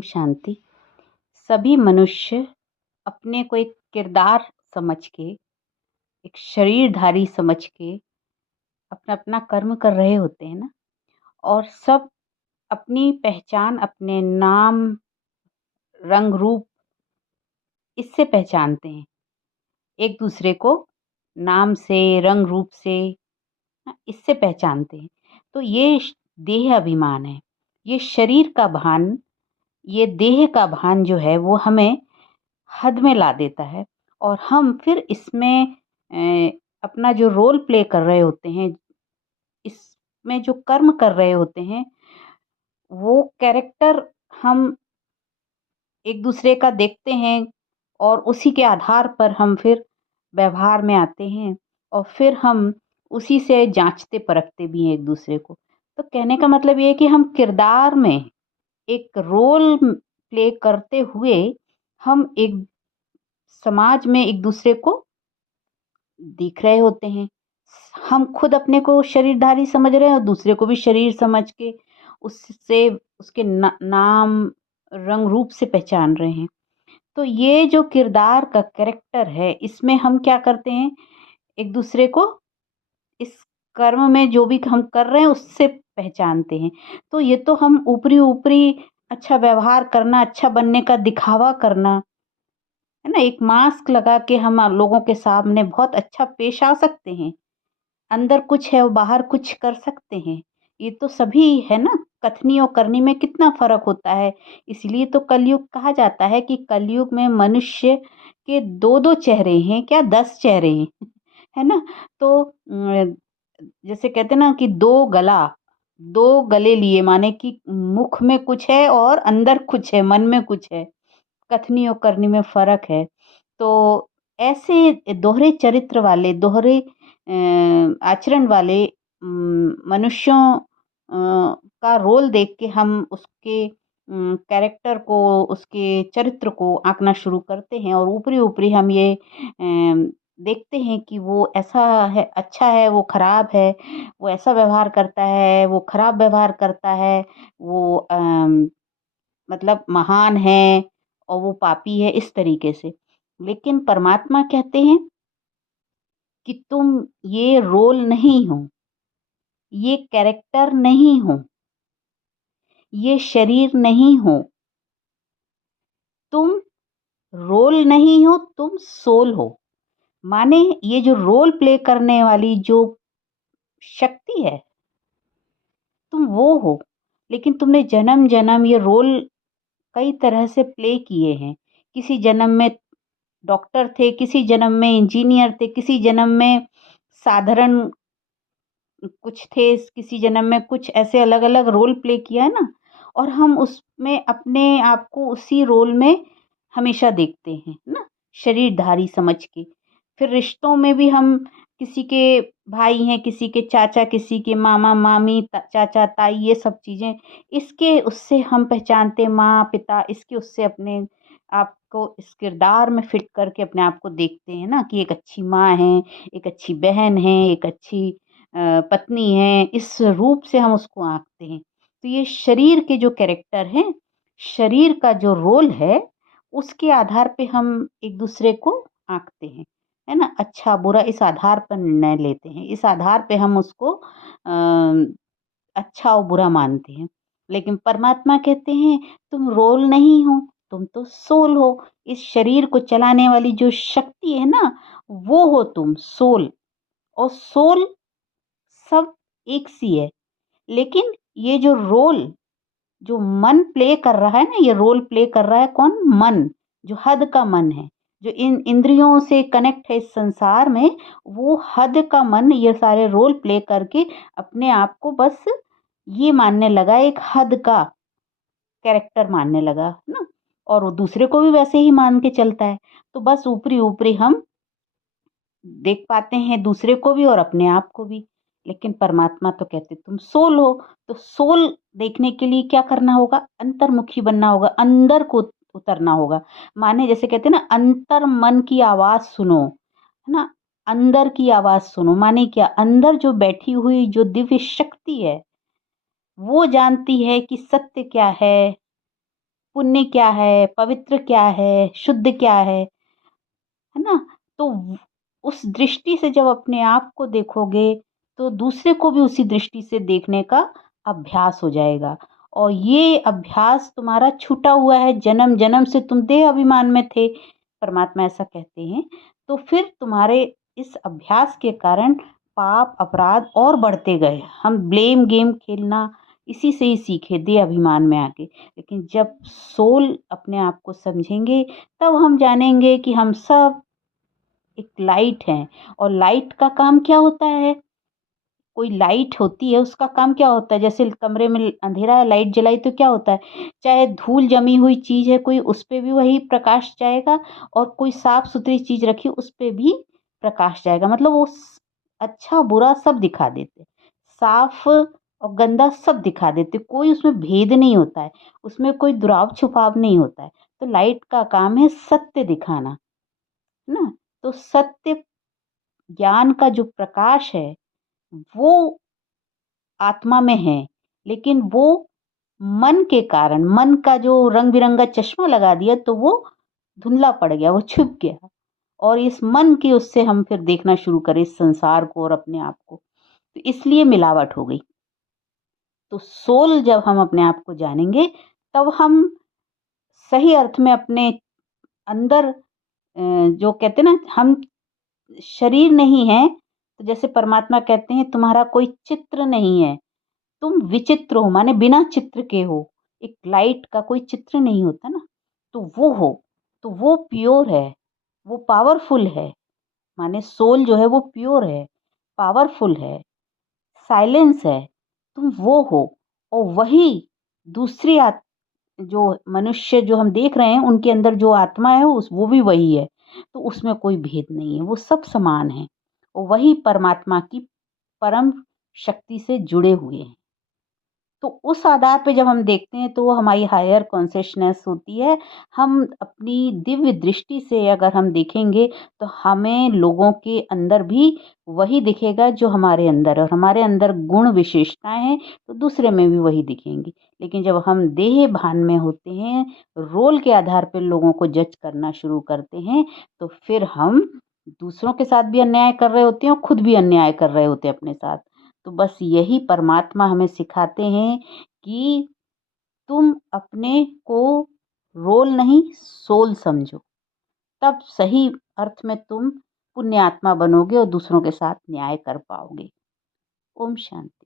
ओम शांति। सभी मनुष्य अपने को एक किरदार समझ के, एक शरीरधारी समझ के अपना अपना कर्म कर रहे होते हैं ना। और सब अपनी पहचान अपने नाम, रंग, रूप इससे पहचानते हैं। एक दूसरे को नाम से, रंग रूप से इससे पहचानते हैं। तो ये देह अभिमान है, ये शरीर का भान, ये देह का भान जो है वो हमें हद में ला देता है। और हम फिर इसमें अपना जो रोल प्ले कर रहे होते हैं, इसमें जो कर्म कर रहे होते हैं, वो कैरेक्टर हम एक दूसरे का देखते हैं और उसी के आधार पर हम फिर व्यवहार में आते हैं और फिर हम उसी से जांचते परखते भी हैं एक दूसरे को। तो कहने का मतलब ये है कि हम किरदार में एक रोल प्ले करते हुए हम एक समाज में एक दूसरे को दिख रहे होते हैं। हम खुद अपने को शरीरधारी समझ रहे हैं और दूसरे को भी शरीर समझ के उससे उसके नाम, रंग, रूप से पहचान रहे हैं। तो ये जो किरदार का कैरेक्टर है, इसमें हम क्या करते हैं, एक दूसरे को इस कर्म में जो भी हम कर रहे हैं उससे पहचानते हैं। तो ये तो हम ऊपरी ऊपरी अच्छा व्यवहार करना, अच्छा बनने का दिखावा करना है ना। एक मास्क लगा के हम लोगों के सामने बहुत अच्छा पेश आ सकते हैं, अंदर कुछ है और बाहर कुछ कर सकते हैं। ये तो सभी है ना। कथनी और करनी में कितना फर्क होता है। इसलिए तो कलयुग कहा जाता है कि कलयुग में मनुष्य के दो दो चेहरे हैं, क्या 10 चेहरे हैं है ना। तो जैसे कहते हैं ना कि दो गले लिए, माने कि मुख में कुछ है और अंदर कुछ है, मन में कुछ है। कथनी और करनी में फ़र्क है। तो ऐसे दोहरे चरित्र वाले, दोहरे आचरण वाले मनुष्यों का रोल देख के हम उसके कैरेक्टर को, उसके चरित्र को आँकना शुरू करते हैं और ऊपरी-ऊपरी हम ये देखते हैं कि वो ऐसा है, अच्छा है, वो खराब है, वो ऐसा व्यवहार करता है, वो खराब व्यवहार करता है, वो मतलब महान है और वो पापी है, इस तरीके से। लेकिन परमात्मा कहते हैं कि तुम ये रोल नहीं हो, ये कैरेक्टर नहीं हो, ये शरीर नहीं हो, तुम रोल नहीं हो, तुम सोल हो। माने ये जो रोल प्ले करने वाली जो शक्ति है, तुम वो हो। लेकिन तुमने जन्म जन्म ये रोल कई तरह से प्ले किए हैं। किसी जन्म में डॉक्टर थे, किसी जन्म में इंजीनियर थे, किसी जन्म में साधारण कुछ थे, किसी जन्म में कुछ ऐसे अलग-अलग रोल प्ले किया है ना। और हम उसमें अपने आप को उसी रोल में हमेशा देखते हैं ना, शरीरधारी समझ के। फिर रिश्तों में भी हम किसी के भाई हैं, किसी के चाचा, किसी के मामा, मामी, चाचा, ताई, ये सब चीज़ें इसके उससे हम पहचानते हैं, माँ, पिता, इसके उससे अपने आप को इस किरदार में फिट करके अपने आप को देखते हैं ना कि एक अच्छी माँ है, एक अच्छी बहन है, एक अच्छी पत्नी है, इस रूप से हम उसको आँकते हैं। तो ये शरीर के जो कैरेक्टर हैं, शरीर का जो रोल है, उसके आधार पे हम एक-दूसरे को आँकते हैं, है ना? अच्छा-बुरा इस आधार पर निर्णय लेते हैं, इस आधार पे हम उसको अच्छा और बुरा मानते हैं। लेकिन परमात्मा कहते हैं, तुम रोल नहीं हो, तुम तो सोल हो। इस शरीर को चलाने वाली जो शक्ति है ना, वो हो तुम, सोल। और सोल सब एक सी है। लेकिन ये जो रोल, जो मन प्ले कर रहा है ना, ये रोल प्ले कर रहा है कौन? मन, जो हद का मन है, जो इन इंद्रियों से कनेक्ट है इस संसार में, वो हद का मन ये सारे रोल प्ले करके अपने आप को बस ये मानने लगा, एक हद का कैरेक्टर मानने लगा, है ना? और वो दूसरे को भी वैसे ही मान के चलता है। तो बस ऊपरी-ऊपरी हम देख पाते हैं दूसरे को भी और अपने आप को भी। लेकिन परमात्मा तो कहते तुम सोल हो। तो सोल देखने के लिए क्या करना होगा? अंतर्मुखी बनना होगा, अंदर को उतरना होगा। माने जैसे कहते हैं ना, अंतर मन की आवाज़ सुनो, है ना? अंदर की आवाज़ सुनो, माने क्या? अंदर जो बैठी हुई जो दिव्य शक्ति है, वो जानती है कि सत्य क्या है, पुण्य क्या है, पवित्र क्या है, शुद्ध क्या है ना? तो उस दृष्टि से जब अपने आप को देखोगे तो दूसरे को भी उसी दृष्टि से देखने का अभ्यास हो जाएगा। और ये अभ्यास तुम्हारा छूटा हुआ है, जन्म जन्म से तुम देह अभिमान में थे, परमात्मा ऐसा कहते हैं। तो फिर तुम्हारे इस अभ्यास के कारण पाप अपराध और बढ़ते गए। हम ब्लेम गेम खेलना इसी से ही सीखे, देह अभिमान में आके। लेकिन जब सोल अपने आप को समझेंगे तब हम जानेंगे कि हम सब एक लाइट है। और लाइट का काम क्या होता है? कोई लाइट होती है, उसका काम क्या होता है? जैसे कमरे में अंधेरा है, लाइट जलाई तो क्या होता है? चाहे धूल जमी हुई चीज है कोई, उस पे भी वही प्रकाश जाएगा। और कोई साफ सुथरी चीज रखी, उस पे भी प्रकाश जाएगा। मतलब वो अच्छा बुरा सब दिखा देते, साफ और गंदा सब दिखा देते, कोई उसमें भेद नहीं होता है, उसमें कोई दुराव छुपाव नहीं होता है। तो लाइट का काम है सत्य दिखाना, है ना? तो सत्य ज्ञान का जो प्रकाश है वो आत्मा में है। लेकिन वो मन के कारण, मन का जो रंग बिरंगा चश्मा लगा दिया तो वो धुंधला पड़ गया, वो छुप गया। और इस मन की उससे हम फिर देखना शुरू करें इस संसार को और अपने आप को, तो इसलिए मिलावट हो गई। तो सोल जब हम अपने आप को जानेंगे तब हम सही अर्थ में अपने अंदर जो कहते हैं ना, हम शरीर नहीं है। तो जैसे परमात्मा कहते हैं तुम्हारा कोई चित्र नहीं है, तुम विचित्र हो, माने बिना चित्र के हो। एक लाइट का कोई चित्र नहीं होता ना, तो वो हो, तो वो प्योर है, वो पावरफुल है। माने सोल जो है वो प्योर है, पावरफुल है, साइलेंस है। तुम वो हो। और वही दूसरी जो मनुष्य जो हम देख रहे हैं उनके अंदर जो आत्मा है उस वो भी वही है। तो उसमें कोई भेद नहीं है, वो सब समान है। और वही परमात्मा की परम शक्ति से जुड़े हुए हैं। तो उस आधार पे जब हम देखते हैं तो वो हमारी हायर कॉन्शियसनेस होती है। हम अपनी दिव्य दृष्टि से अगर हम देखेंगे तो हमें लोगों के अंदर भी वही दिखेगा जो हमारे अंदर है। और हमारे अंदर गुण विशेषताएं हैं तो दूसरे में भी वही दिखेंगी। लेकिन जब हम देह भान में होते हैं, रोल के आधार पर लोगों को जज करना शुरू करते हैं, तो फिर हम दूसरों के साथ भी अन्याय कर रहे होते हैं और खुद भी अन्याय कर रहे होते हैं अपने साथ। तो बस यही परमात्मा हमें सिखाते हैं कि तुम अपने को रोल नहीं सोल समझो, तब सही अर्थ में तुम पुण्यात्मा बनोगे और दूसरों के साथ न्याय कर पाओगे। ओम शांति।